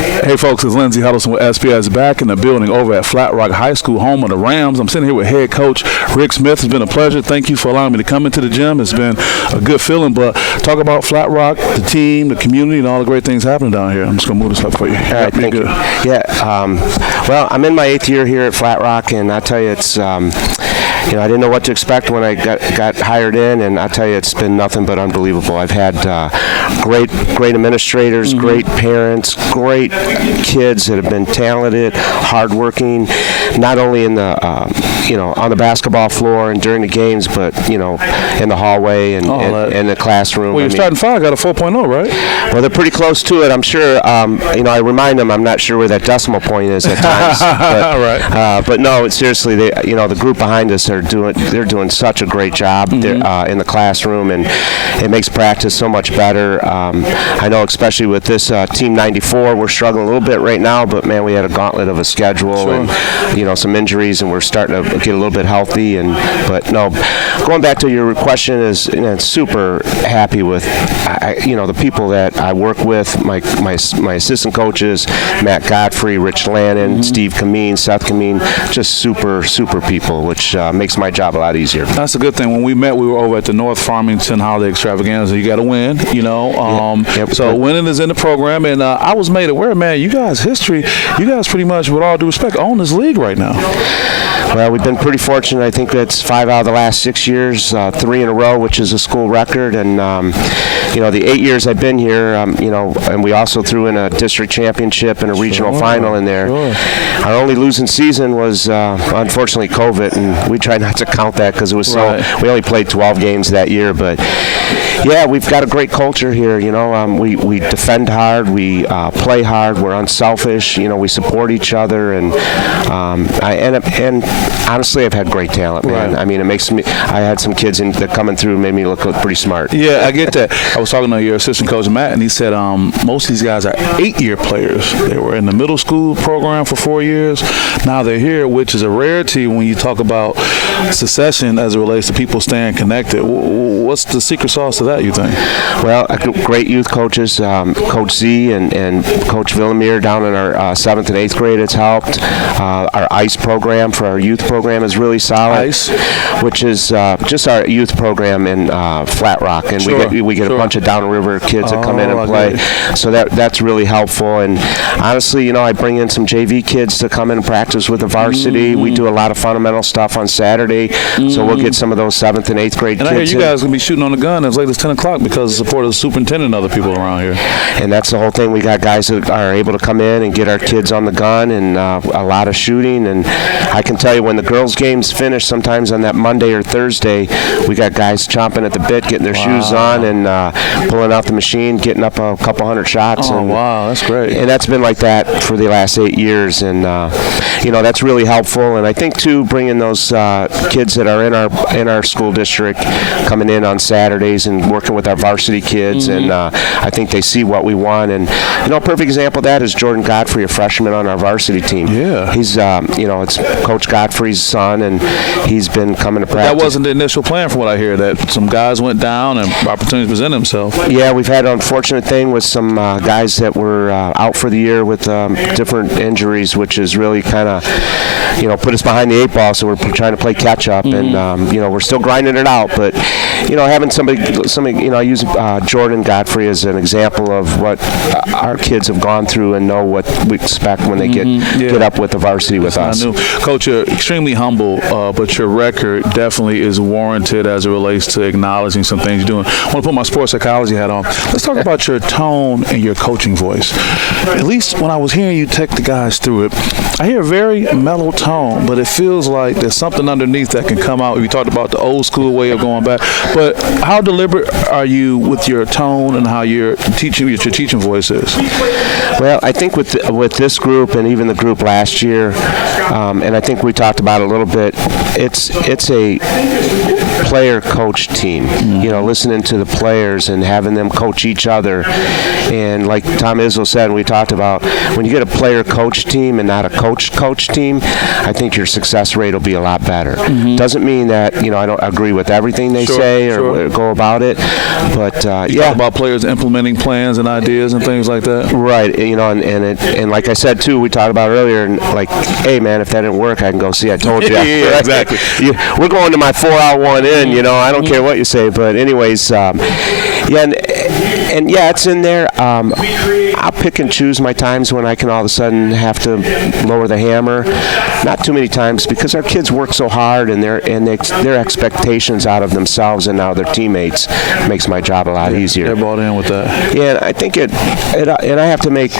Hey folks, it's Lindsey Huddleston with SPS back in the building over at Flat Rock High School, home of the Rams. I'm sitting here with head coach Rick Smith. It's been a pleasure. Thank you for allowing me to come into the gym. It's been a good feeling. But talk about Flat Rock, the team, the community, and all the great things happening down here. I'm just going to move this up for you. All right, thank you. Yeah, well, I'm in my 8th year here at Flat Rock, and I tell you, it's I didn't know what to expect when I got hired in, and I tell you, it's been nothing but unbelievable. I've had great administrators, great parents, great kids that have been talented, hardworking, not only in the on the basketball floor and during the games, but in the hallway and in the classroom. Well, your starting five got a 4.0, right? Well, they're pretty close to it. I'm sure. I remind them I'm not sure where that decimal point is at times. But, right. But no, seriously, the group behind us they're doing such a great job in the classroom, and it makes practice so much better. I know, especially with this Team 94, we're struggling a little bit right now, but man, we had a gauntlet of a schedule and some injuries, and we're starting to get a little bit healthy. But no, going back to your question is, super happy with the people that I work with, my assistant coaches, Matt Godfrey, Rich Lannon, Steve Kameen, Seth Kameen, just super people, which makes my job a lot easier. That's a good thing. When we met, we were over at the North Farmington Holiday Extravaganza. You got to win, So winning is in the program, and I was made aware, man, you guys' history, you guys pretty much, with all due respect, own this league right now. Well, we've been pretty fortunate. I think that's 5 out of the last 6 years, 3 in a row, which is a school record. And, the 8 years I've been here, and we also threw in a district championship and a regional final in there. Our only losing season was, unfortunately, COVID, and we tried not to count that because it was we only played 12 games that year. But, yeah, we've got a great culture here. We defend hard, we play hard, we're unselfish. We support each other, and honestly, I've had great talent, man. Right. I mean, it makes me. I had some kids that coming through made me look pretty smart. Yeah, I get that. I was talking to your assistant coach Matt, and he said most of these guys are 8-year players. They were in the middle school program for 4 years. Now they're here, which is a rarity when you talk about succession as it relates to people staying connected. What's the secret sauce to that, you think? Well, great youth coaches, Coach Z and Coach Villamir down in our 7th and 8th grade has helped. Our ICE program for our youth program is really solid. ICE? Which is just our youth program in Flat Rock, and we get a bunch of downriver kids that come in and play. So that's really helpful. And honestly, I bring in some JV kids to come in and practice with the varsity. We do a lot of fundamental stuff on Saturday, so we'll get some of those 7th and 8th grade kids. And I hear you guys gonna be shooting on the gun as late as 10 o'clock because of the support of the superintendent and other people around here. And that's the whole thing. We got guys that are able to come in and get our kids on the gun, and a lot of shooting. And I can tell you, when the girls' games finish, sometimes on that Monday or Thursday, we got guys chomping at the bit, getting their shoes on and pulling out the machine, getting up a couple hundred shots. Oh, wow, that's great. And that's been like that for the last 8 years. And, that's really helpful. And I think, too, bringing those kids that are in our school district coming in on Saturdays and working with our varsity kids, and I think they see what we want. And, a perfect example of that is Jordan Godfrey, a freshman on our varsity team. Yeah. He's, it's Coach Godfrey's son, and he's been coming to practice. That wasn't the initial plan, from what I hear, that some guys went down and opportunities present themselves. Yeah, we've had an unfortunate thing with some guys that were out for the year with different injuries, which has really kind of, put us behind the 8 ball, so we're trying to play catch up, and, we're still grinding it out, but, having somebody, I use Jordan Godfrey as an example of what our kids have gone through and know what we expect when they get up with the varsity with us. I knew. Coach, you're extremely humble, but your record definitely is warranted as it relates to acknowledging some things you're doing. I want to put my sports psychology hat on. Let's talk about your tone and your coaching voice. At least when I was hearing you take the guys through it, I hear a very mellow tone, but it feels like there's something underneath that can come out. We talked about the old school way of going back, but how deliberate are you with your tone and how your teaching voice is? Well, I think with this group and even the group last year, and I think we talked about it a little bit, it's a player-coach team. You know, listening to the players and having them coach each other. And like Tom Izzo said, and we talked about, when you get a player-coach team and not a coach-coach team, I think your success rate will be a lot better. Doesn't mean that, you know, I don't agree with everything they say or go about it, but you talk about players implementing plans and ideas and things like that. Right, you know, and like I said too, we talked about earlier, and like, hey man, if that didn't work, I can go see. I told you. Yeah, exactly. We're going to my 4-out 1 in. You know, I don't care what you say, but anyways, yeah, and yeah, it's in there. I'll pick and choose my times when I can all of a sudden have to lower the hammer. Not too many times, because our kids work so hard, and their expectations out of themselves and out of their teammates makes my job a lot easier. They're bought in with that. Yeah, and I think and I have to make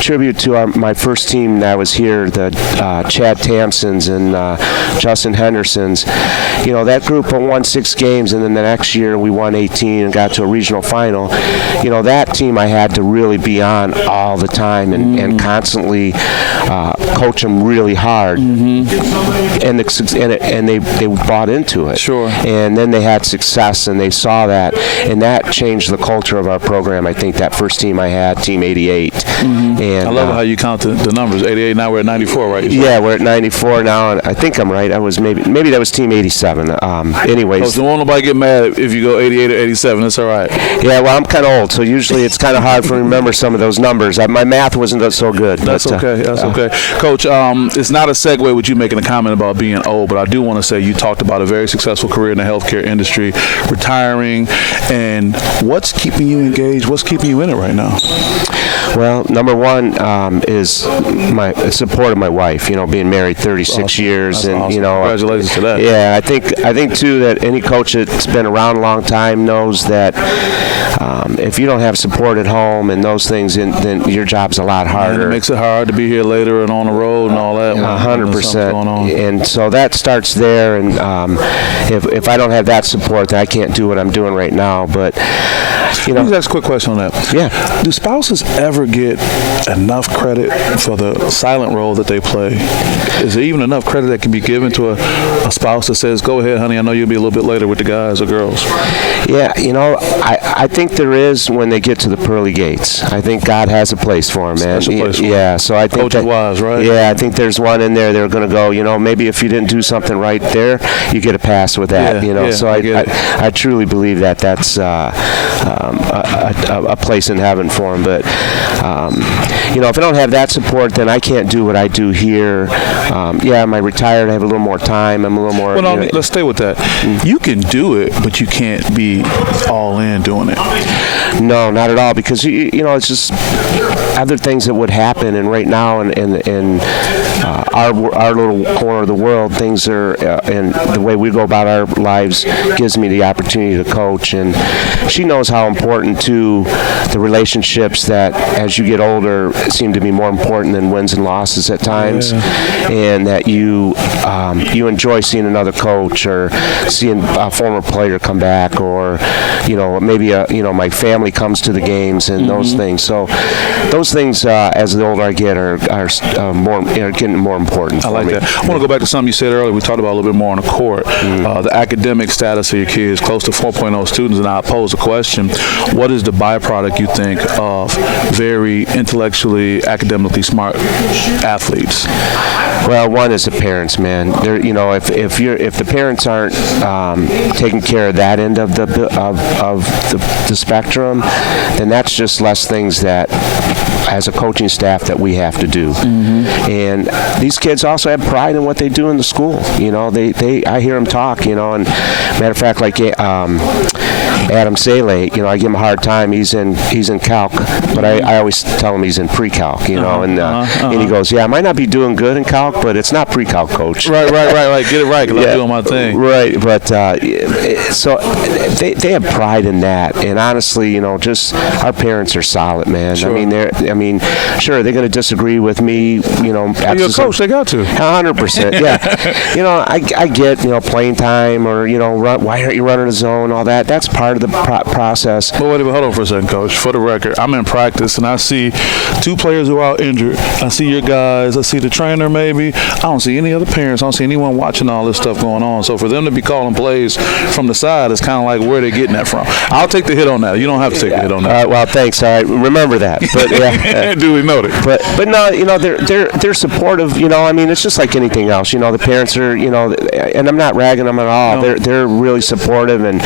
tribute to my first team that was here, the Chad Tamsons and Justin Hendersons. You know, that group won 6 games, and then the next year we won 18 and got to a regional final. You know, that team I had to really be on all the time and constantly coach them really hard. And they bought into it. Sure. And then they had success, and they saw that, and that changed the culture of our program. I think that first team I had, Team 88. And I love how you count the numbers. 88. Now we're at 94, right? Yeah, we're at 94 now, and I think I'm right. I was maybe that was Team 87. Anyways, so won't nobody get mad if you go 88 or 87. That's all right. Yeah, well, I'm kind of old, so usually it's kind of hard for me to remember some of those numbers. My math wasn't so good. That's okay. That's okay. Coach, it's not a segue with you making a comment about being old, but I do want to say you talked about a very successful career in the healthcare industry, retiring, and what's keeping you engaged? What's keeping you in it right now? Well, number one is my support of my wife. You know, being married 36 years, that's and awesome. you know, congratulations to that. Yeah, I think too that any coach that's been around a long time knows that if you don't have support at home and those things, then your job's a lot harder. And it makes it hard to be here later and on the road and all that. 100%. And so that starts there. And if I don't have that support, then I can't do what I'm doing right now. But you know, let me ask a quick question on that. Yeah. Do spouses ever get enough credit for the silent role that they play? Is there even enough credit that can be given to a spouse that says, "Go ahead, honey, I know you'll be a little bit later with the guys or girls"? Yeah, you know, I think there is when they get to the pearly gates. I think God has a place for them, man. Special place for them. Yeah, so I think Coaches wise, right? Yeah, I think there's one in there. They're going to go, you know, maybe if you didn't do something right there, you get a pass with that. Yeah, you know, yeah, so I truly believe that that's a place in heaven for them. But you know, if I don't have that support, then I can't do what I do here. Yeah, I'm retired. I have a little more time. I'm a little more. Well, no, let's stay with that. You can do it, but you can't be all in doing it. No, not at all, because you know, it's just other things that would happen. And right now, in our little corner of the world, things are, and the way we go about our lives gives me the opportunity to coach. And she knows how important to the relationships that, as you get older, seem to be more important than wins and losses at times. Yeah. And that you enjoy seeing another coach or seeing a former player come back, or you know, maybe you know, my family comes to the games and those things. So those things, as the older I get, are more getting more important. I like that. I want to go back to something you said earlier. We talked about a little bit more on the court, the academic status of your kids, close to 4.0 students, and I pose a question: what is the byproduct, you think, of very intellectually, academically smart athletes? Well, one is the parents, man. They're, you know, if the parents aren't taking care of that end of the spectrum, then that's just less things that, as a coaching staff, that we have to do. And these kids also have pride in what they do in the school. You know, I hear them talk. You know, and matter of fact, like Adam Sele, you know, I give him a hard time. He's in calc, but I always tell him he's in pre-calc. You know, and he goes, "Yeah, I might not be doing good in calc, but it's not pre-calc, coach." Right. Get it right, because I'm doing my thing. Right, but so they have pride in that, and honestly, you know, just our parents are solid, man. Sure. Sure, they're going to disagree with me, you know. You're a coach, they got to. 100%, yeah. You know, I get, you know, playing time, or, you know, why aren't you running a zone, all that. That's part part of the process. But wait a minute, hold on for a second, Coach. For the record, I'm in practice and I see 2 players who are out injured. I see your guys. I see the trainer maybe. I don't see any other parents. I don't see anyone watching all this stuff going on. So for them to be calling plays from the side is kind of like where they're getting that from. I'll take the hit on that. You don't have to take the hit on that. Well, thanks. All right, remember that. But yeah, duly noted. But no, they're supportive. I mean, it's just like anything else. The parents are, and I'm not ragging them at all. No. They're really supportive, and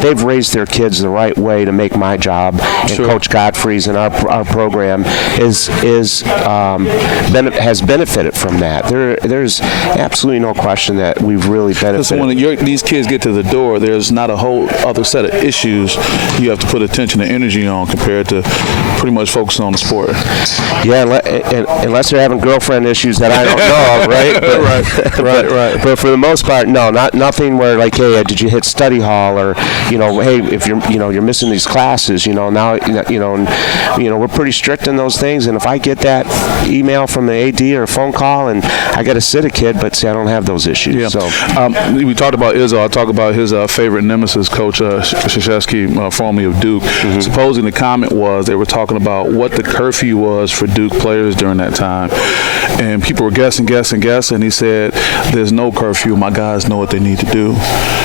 they've raised their kids the right way to make my job. And sure. Coach Godfrey's and our program has benefited from that. There's absolutely no question that we've really benefited. Listen, when these kids get to the door, there's not a whole other set of issues you have to put attention and energy on compared to pretty much focusing on the sport. Yeah, unless they're having girlfriend issues that I don't know of, right? But, right. But for the most part, no, nothing where like, hey, did you hit study hall, or hey, if you're missing these classes, now we're pretty strict in those things. And if I get that email from the AD or a phone call, and I got to sit a kid, but see, I don't have those issues. Yeah. So we talked about Izzo. I'll talk about his favorite nemesis, Coach Krzyzewski, formerly of Duke. Mm-hmm. Supposing the comment was they were talking about what the curfew was for Duke players during that time, and people were guessing. He said, "There's no curfew. My guys know what they need to do."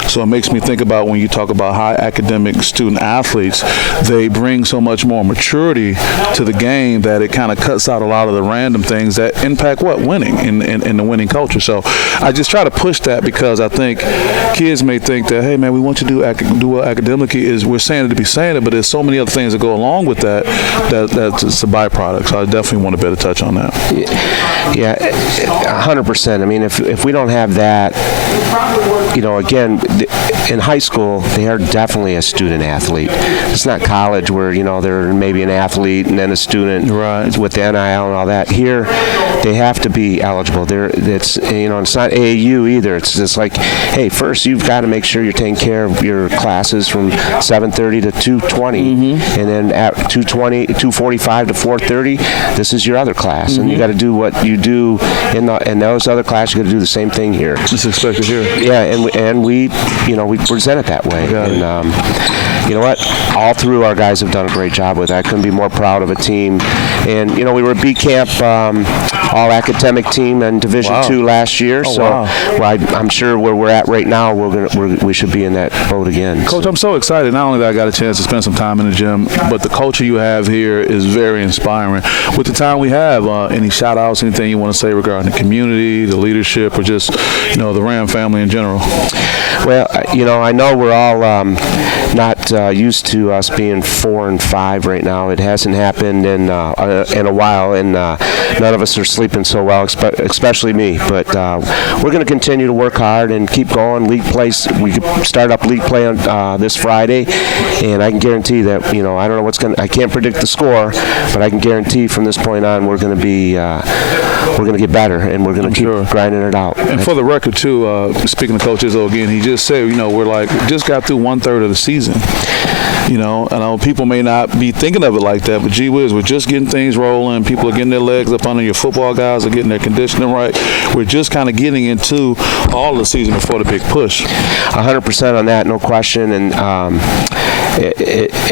So it makes me think about when you talk about high academic student athletes, they bring so much more maturity to the game that it kind of cuts out a lot of the random things that impact winning in the winning culture. So I just try to push that because I think kids may think that, hey man, we want you to do what academically is. We're saying it to be saying it, but there's so many other things that go along with that's just a byproduct. So I definitely want to better touch on that. Yeah, 100%. I mean, if we don't have that, again, in high school, they are definitely a student athlete. It's not college where, they're maybe an athlete and then a student with the NIL and all that. Here, they have to be eligible. It's not AAU either. It's just like, hey, first you've got to make sure you're taking care of your classes from 7:30 to 2:20, and then at 2:45 to 4:30, this is your other class, and you got to do what you do in those other classes. You got to do the same thing here. It's expected here. Yeah, and we present it that way. And you know what? All through, our guys have done a great job with that. I couldn't be more proud of a team. And we were a B Camp all academic team in Division II last year. I'm sure where we're at right now, we should be in that boat again. Coach, I'm so excited. Not only that I got a chance to spend some time in the gym, but the culture you have here is very inspiring. With the time we have, any shout outs, anything you want to say regarding the community, the leadership, or just the Ram family in general? Well, I know we're all not used to us being 4 and 5 right now. It hasn't happened in a while, and none of us are sleeping so well, especially me. But we're going to continue to work hard and keep going. League play, we start up league play on this Friday, and I can guarantee that I don't know what's going. I can't predict the score, but I can guarantee from this point on we're going to be we're going to get better, and we're going to keep grinding it out. And for the record too, speaking of Coach Izzo again, he just said we're just got through 1/3 of the season. I know people may not be thinking of it like that, but gee whiz, we're just getting things rolling. People are getting their legs up under. Your football guys are getting their conditioning right. We're just kind of getting into all of the season before the big push. 100% on that, no question.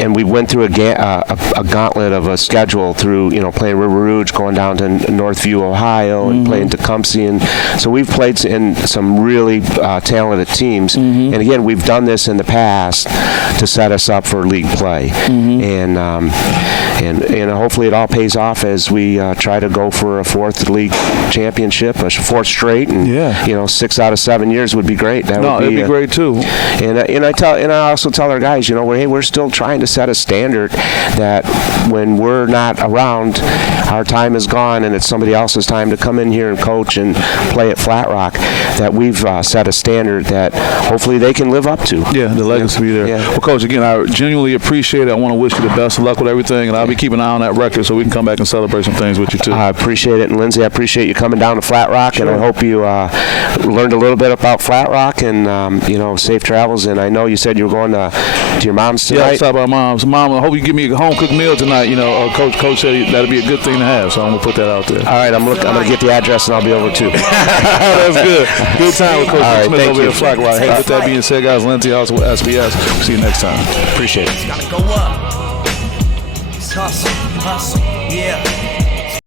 And we went through a gauntlet of a schedule through, playing River Rouge, going down to Northview, Ohio, and playing Tecumseh. And so we've played in some really talented teams. And again, we've done this in the past to set us up for league play. And hopefully it all pays off as we try to go for a 4th league championship, a 4th straight. And 6 out of 7 years would be great. It'd be great too. And I also tell our guys, we're still trying to set a standard that when we're not around, our time is gone, and it's somebody else's time to come in here and coach and play at Flat Rock, that we've set a standard that hopefully they can live up to. Yeah, the legacy will be there. Yeah. Well, Coach, again, I genuinely appreciate it. I want to wish you the best of luck with everything, and I'll be keeping an eye on that record so we can come back and celebrate some things with you too. I appreciate it, and Lindsey, I appreciate you coming down to Flat Rock, and I hope you learned a little bit about Flat Rock, and safe travels. And I know you said you were going to your mom's tonight. Yeah, I stopped by mom's. Mom, I hope you give me a home cooked meal tonight. Coach said that'd be a good thing to have, so I'm gonna put that out there. All right, I'm gonna get the address and I'll be over too. That's good. Good time with Coach Smith over here at Flat Rock. Hey, with that being said, guys, Lindsey also with SPS. See you next time. Appreciate it. Gotta go up. It's hustle, yeah.